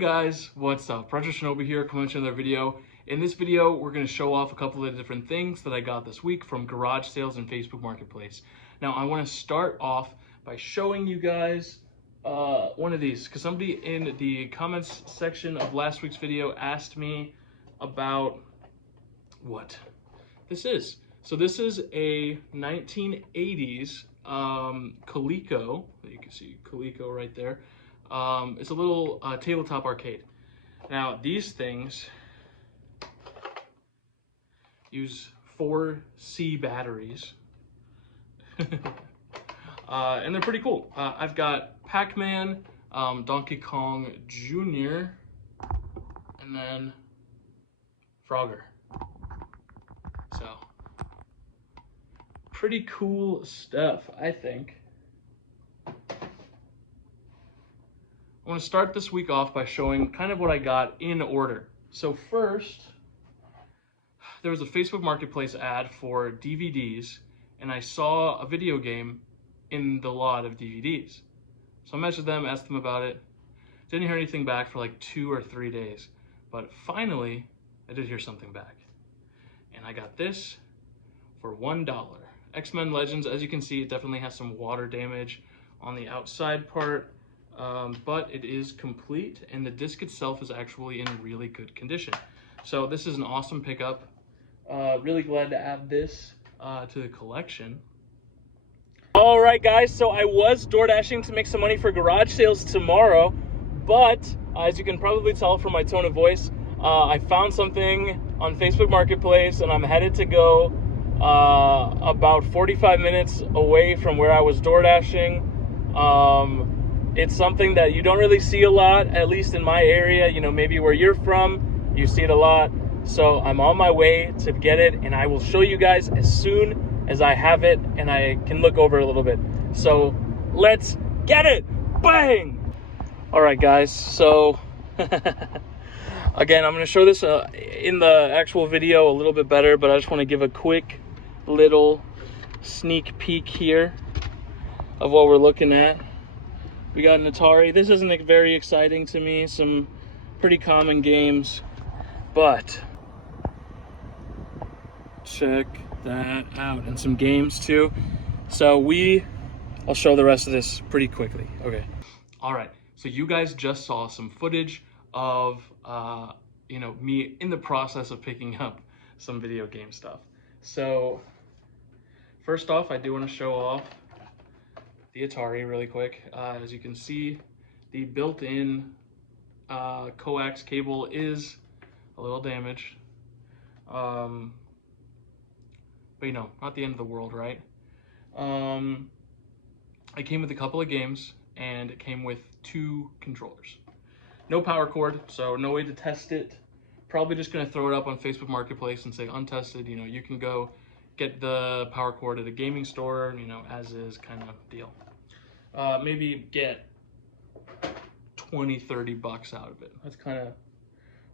guys, what's up? Retro Shinobi here, coming to another video. In this video, we're going to show off a couple of different things that I got this week from garage sales and Facebook Marketplace. Now, I want to start off by showing you guys one of these, because somebody in the comments section of last week's video asked me about what this is. So this is a 1980s Coleco. You can see Coleco right there. It's a little tabletop arcade. Now these things use 4C batteries and they're pretty cool. I've got Pac-Man, Donkey Kong Jr., and then Frogger. So pretty cool stuff, I think. I want to start this week off by showing kind of what I got in order. So first, there was a Facebook Marketplace ad for DVDs, and I saw a video game in the lot of DVDs. So I messaged them, asked them about it. Didn't hear anything back for like 2 or 3 days, but finally I did hear something back. And I got this for $1. X-Men Legends, as you can see, it definitely has some water damage on the outside part. But it is complete, and the disc itself is actually in really good condition. So this is an awesome pickup. Really glad to add this to the collection. All right, guys, so I was door dashing to make some money for garage sales tomorrow, but as you can probably tell from my tone of voice, I found something on Facebook Marketplace, and I'm headed to go about 45 minutes away from where I was door dashing. It's something that you don't really see a lot, at least in my area. You know, maybe where you're from, you see it a lot. So I'm on my way to get it, and I will show you guys as soon as I have it and I can look over a little bit. So let's get it. Bang! All right, guys. So again, I'm going to show this in the actual video a little bit better, but I just want to give a quick little sneak peek here of what we're looking at. We got an Atari. This isn't very exciting to me, some pretty common games, but check that out, and some games too. So I'll show the rest of this pretty quickly. Okay. All right, so you guys just saw some footage of, me in the process of picking up some video game stuff. So first off, I do want to show off the Atari really quick. As you can see, the built-in coax cable is a little damaged. But not the end of the world, right? It came with a couple of games, and it came with 2 controllers. No power cord, so no way to test it. Probably just gonna throw it up on Facebook Marketplace and say untested. You can go get the power cord at a gaming store, as is kind of deal. Maybe get 20-30 bucks out of it. That's kind of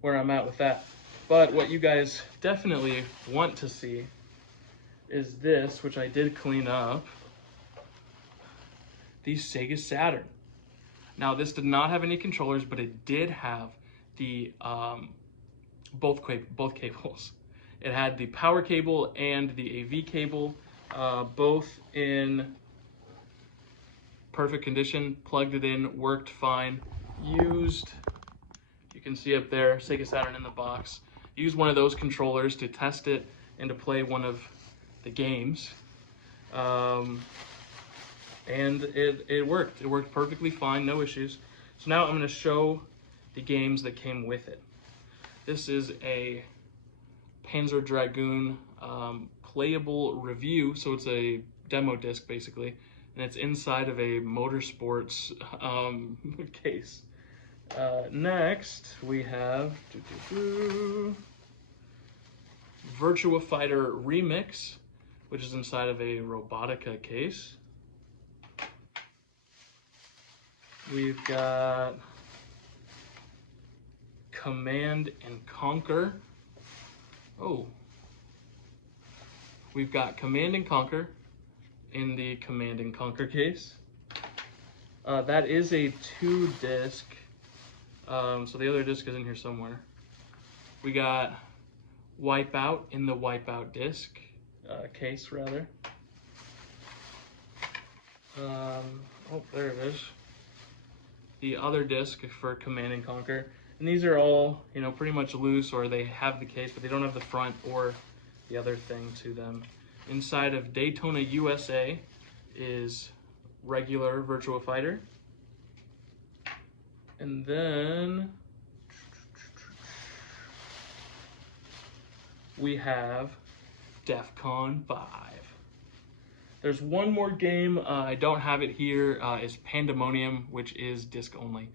where I'm at with that. But what you guys definitely want to see is this, which I did clean up. The Sega Saturn. Now this did not have any controllers, but it did have the both cables. It had the power cable and the AV cable, both in perfect condition. Plugged it in, worked fine. Used, you can see up there, Sega Saturn in the box. Used one of those controllers to test it and to play one of the games. And it worked. It worked perfectly fine, no issues. So now I'm going to show the games that came with it. This is a Panzer Dragoon playable review, so it's a demo disc basically, and it's inside of a motorsports case. Next we have Virtua Fighter Remix, which is inside of a Robotica case. We've got Command and Conquer. Oh, we've got Command and Conquer in the Command and Conquer case. That is a 2-disc So the other disc is in here somewhere. We got Wipeout in the Wipeout disc, case rather. Oh, there it is. The other disc for Command and Conquer. And these are all, you know, pretty much loose, or they have the case, but they don't have the front or the other thing to them. Inside of Daytona USA is regular Virtua Fighter. And then we have DEFCON 5. There's one more game, I don't have it here, is Pandemonium, which is disc only,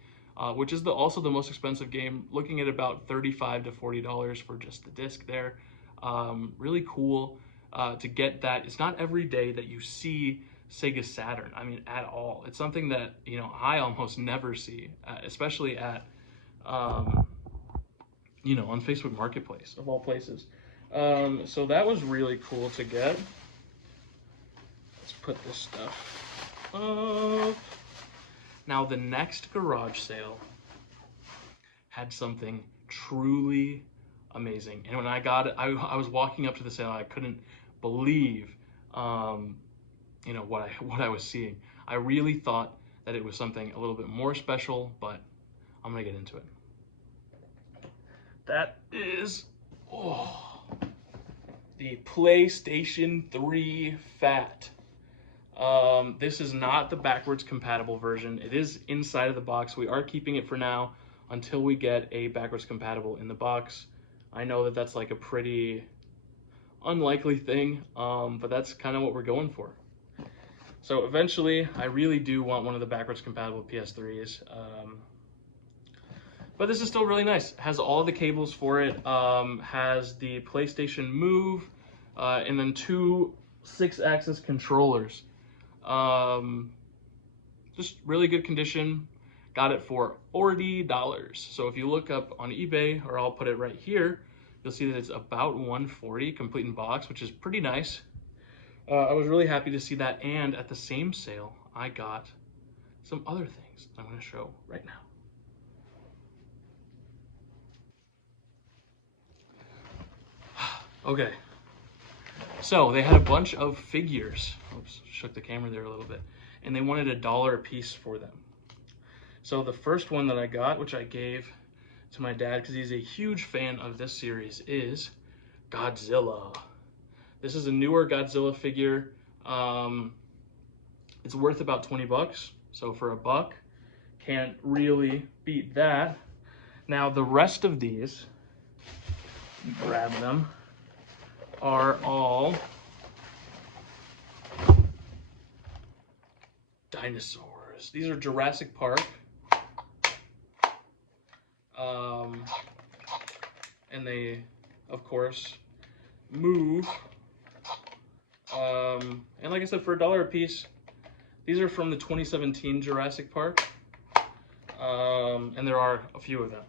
which is also the most expensive game, looking at about $35 to $40 for just the disc there. Really cool to get that. It's not every day that you see Sega Saturn, I mean, at all. It's something that, you know, I almost never see, especially at, you know, on Facebook Marketplace, of all places. So that was really cool to get. Let's put this stuff up. Now, the next garage sale had something truly amazing. And when I got it, I was walking up to the sale, I couldn't believe, you know, what I was seeing. I really thought that it was something a little bit more special, but I'm gonna get into it. That is, the PlayStation 3 Fat. This is not the backwards compatible version. It is inside of the box. We are keeping it for now until we get a backwards compatible in the box. I know that that's like a pretty unlikely thing, but that's kind of what we're going for. So eventually, I really do want one of the backwards compatible PS3s. But this is still really nice. It has all the cables for it, has the PlayStation Move, and then two 6-axis controllers. Just really good condition. Got it for $40. So if you look up on eBay, or I'll put it right here, you'll see that it's about $140 complete in box, which is pretty nice. I was really happy to see that, and at the same sale, I got some other things I'm going to show right now. Okay, so they had a bunch of figures. Oops, shook the camera there a little bit. And they wanted $1 a piece for them. So the first one that I got, which I gave to my dad because he's a huge fan of this series, is Godzilla. This is a newer Godzilla figure. It's worth about 20 bucks. So for $1, can't really beat that. Now the rest of these, grab them, are all dinosaurs. These are Jurassic Park. And they, of course, move. And like I said, for $1 a piece, these are from the 2017 Jurassic Park. And there are a few of them.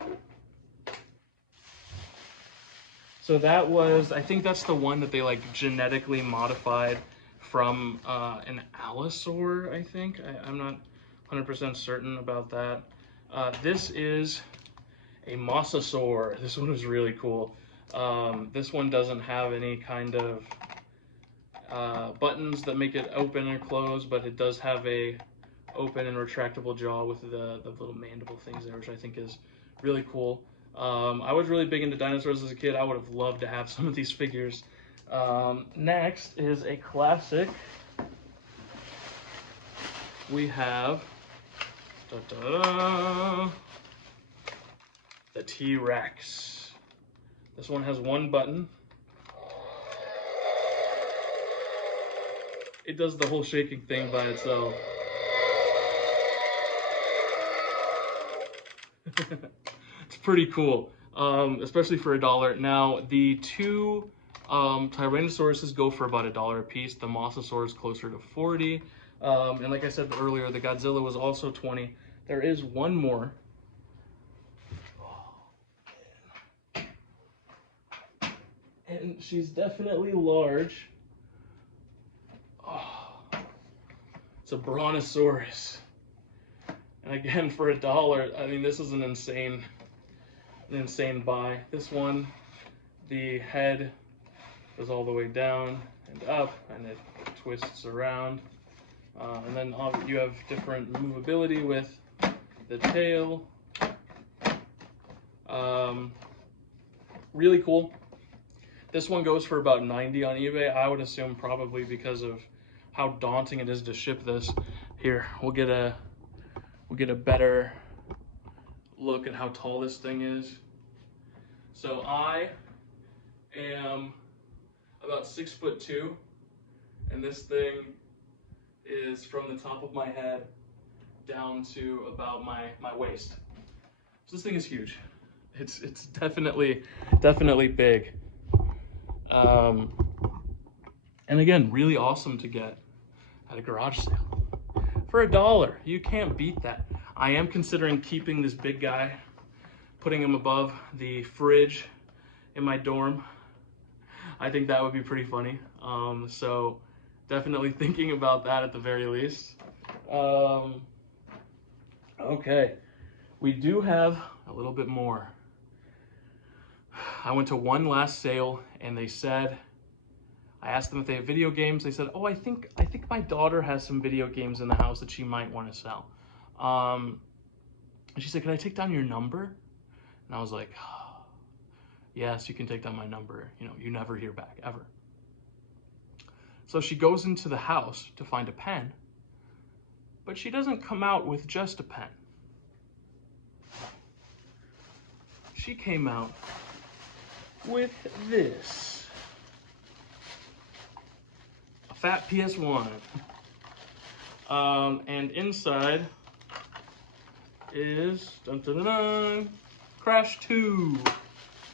So that was, I think that's the one that they like genetically modified from an allosaur, I think. I'm not 100% certain about that. This is a mosasaur. This one was really cool. This one doesn't have any kind of buttons that make it open or close, but it does have a open and retractable jaw with the little mandible things there, which I think is really cool. I was really big into dinosaurs as a kid. I would have loved to have some of these figures. Next is a classic. We have the T-Rex. This one has one button. It does the whole shaking thing by itself. It's pretty cool, especially for $1. Now, the two Tyrannosauruses go for about $1 a piece. The Mosasaur is closer to $40. And like I said earlier, the Godzilla was also $20. There is one more. And she's definitely large. Oh, it's a Brontosaurus. And And again, for $1, I mean, this is an insane buy. This one, the head goes all the way down and up, and it twists around. And then you have different movability with the tail. Really cool. This one goes for about $90 on eBay. I would assume probably because of how daunting it is to ship this. Here, we'll get a better look at how tall this thing is. So I am about 6'2", and this thing is from the top of my head down to about my waist. So this thing is huge. It's definitely big. And again, really awesome to get at a garage sale. For $1, you can't beat that. I am considering keeping this big guy, putting him above the fridge in my dorm. I think that would be pretty funny. So definitely thinking about that at the very least. Okay, we do have a little bit more. I went to one last sale and they said, I asked them if they have video games. They said, oh, I think my daughter has some video games in the house that she might want to sell. And she said, can I take down your number? And I was like, oh, yes, you can take down my number. You know, you never hear back, ever. So she goes into the house to find a pen, but she doesn't come out with just a pen. She came out with this. A fat PS1. And inside is Crash 2.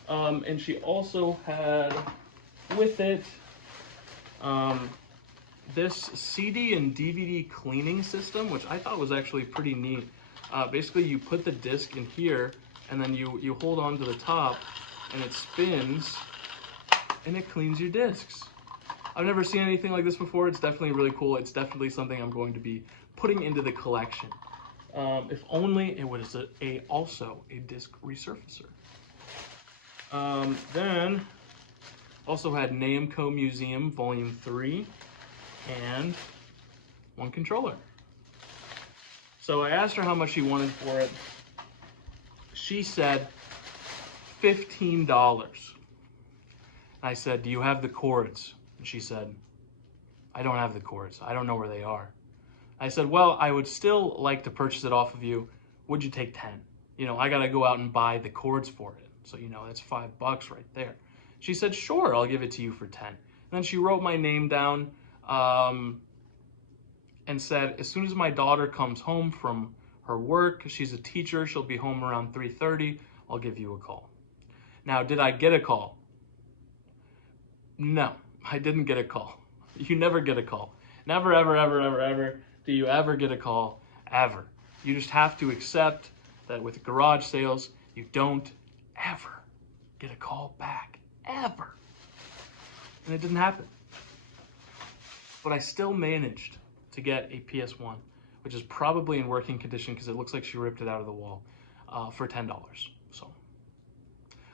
And she also had with it this CD and DVD cleaning system, which I thought was actually pretty neat. Basically, you put the disc in here, and then you hold on to the top, and it spins, and it cleans your discs. I've never seen anything like this before. It's definitely really cool. It's definitely something I'm going to be putting into the collection. If only it was also a disc resurfacer. Then also had Namco Museum Volume 3 and one controller. So I asked her how much she wanted for it. She said $15. I said, do you have the cords? And she said, I don't have the cords. I don't know where they are. I said, well, I would still like to purchase it off of you. Would you take 10? You know, I got to go out and buy the cords for it. So, you know, that's $5 right there. She said, sure, I'll give it to you for 10. And then she wrote my name down and said, as soon as my daughter comes home from her work, she's a teacher, she'll be home around 3:30, I'll give you a call. Now, did I get a call? No, I didn't get a call. You never get a call. Never, ever, ever, ever, ever do you ever get a call, ever. You just have to accept that with garage sales, you don't ever get a call back, ever. And it didn't happen. But I still managed to get a PS1, which is probably in working condition because it looks like she ripped it out of the wall, for $10. So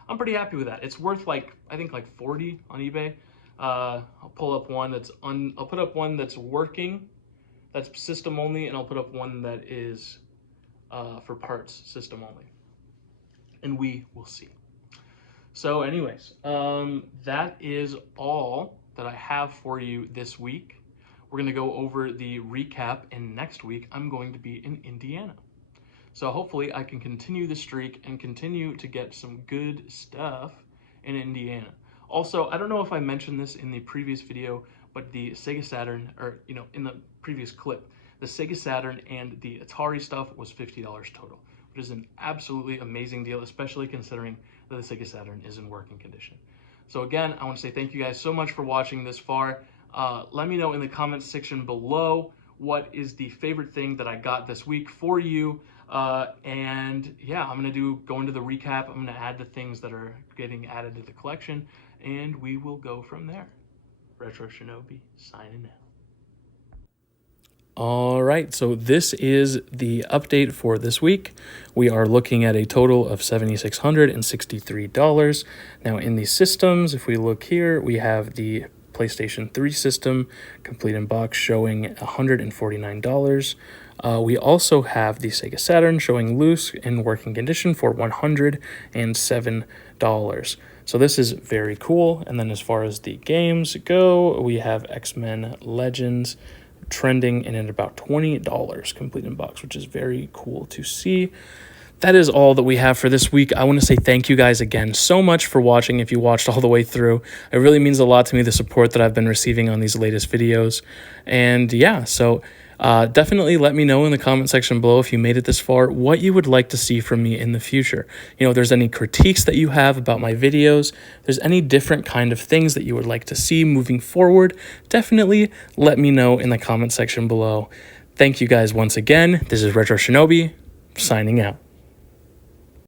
I'm pretty happy with that. It's worth I think like 40 on eBay. I'll pull up one I'll put up one that's working, that's system only, and I'll put up one that is for parts, system only. And we will see. So anyways, that is all that I have for you this week. We're gonna go over the recap, and next week I'm going to be in Indiana. So hopefully I can continue the streak and continue to get some good stuff in Indiana. Also, I don't know if I mentioned this in the previous video, but the Sega Saturn, or in the previous clip, the Sega Saturn and the Atari stuff was $50 total, which is an absolutely amazing deal, especially considering that the Sega Saturn is in working condition. So again, I want to say thank you guys so much for watching this far. Let me know in the comments section below what is the favorite thing that I got this week for you. And yeah, I'm going to go into the recap. I'm going to add the things that are getting added to the collection, and we will go from there. Retro Shinobi signing out. All right, so this is the update for this week. We are looking at a total of $7,663. Now in the systems, if we look here, we have the PlayStation 3 system, complete in box, showing $149. We also have the Sega Saturn showing loose in working condition for $107. So this is very cool. And then as far as the games go, we have X-Men Legends trending in at about $20 complete in box, which is very cool to see. That is all that we have for this week. I want to say thank you guys again so much for watching. If you watched all the way through, it really means a lot to me, the support that I've been receiving on these latest videos. And yeah, so definitely let me know in the comment section below, if you made it this far, what you would like to see from me in the future. You know, if there's any critiques that you have about my videos, if there's any different kind of things that you would like to see moving forward, definitely let me know in the comment section below. Thank you guys once again. This is Retro Shinobi, signing out.